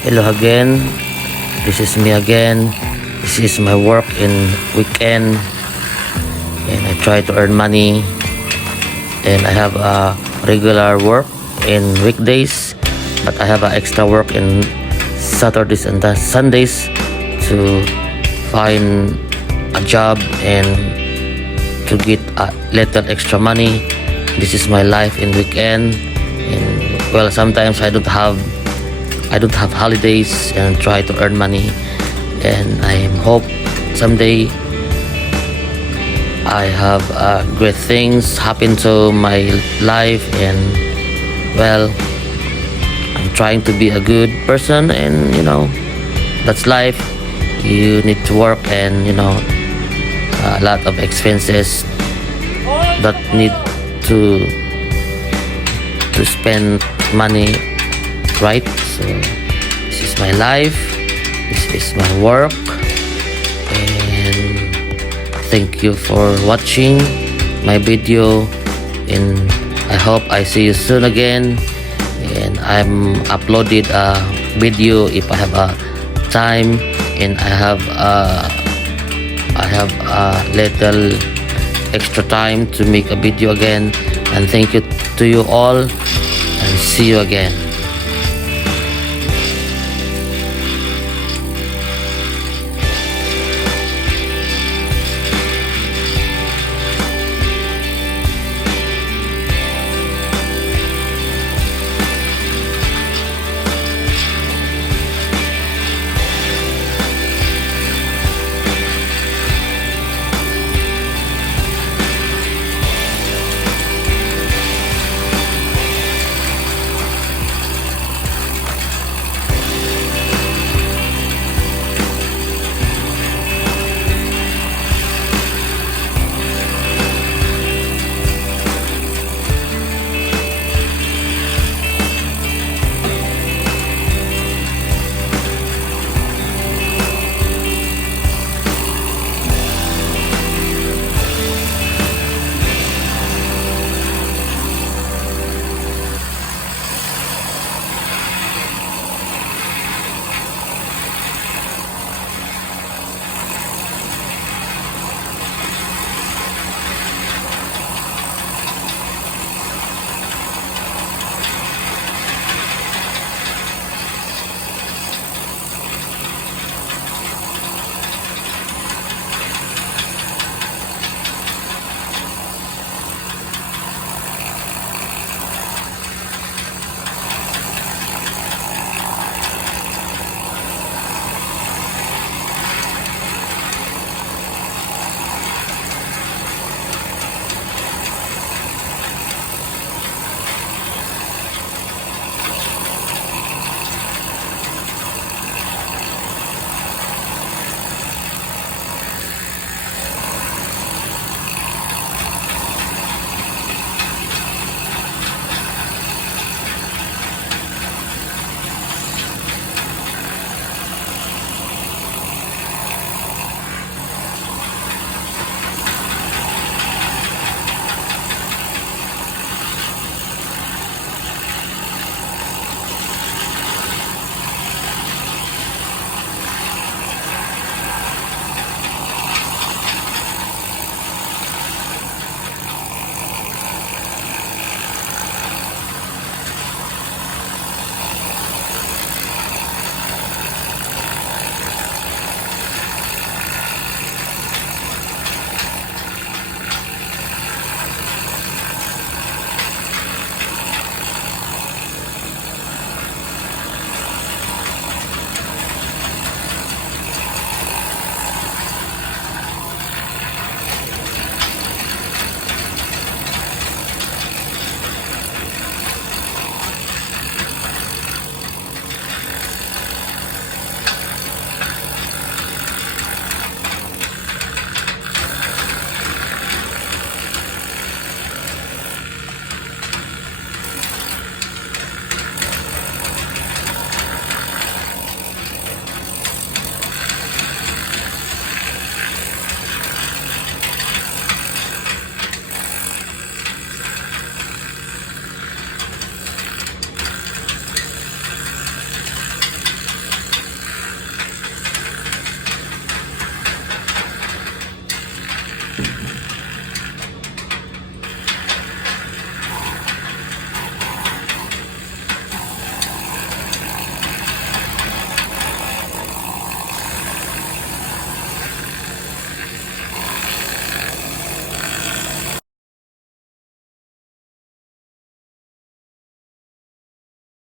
Hello again. This is me again. This is my work in weekend, and I try to earn money. And I have a regular work in weekdays, but I have a extra work in Saturdays and Sundays to find a job and to get a little extra money. This is my life in weekend, and well, sometimes I don't have holidays and try to earn money, and I hope someday I have great things happen to my life. And well, I'm trying to be a good person, and that's life. You need to work, and a lot of expenses that need to spend money, right? So this is my life, this is my work, and thank you for watching my video, and I hope I see you soon again. And I'm uploaded a video if I have a time, and I have a little extra time to make a video again. And thank you to you all, and see you again.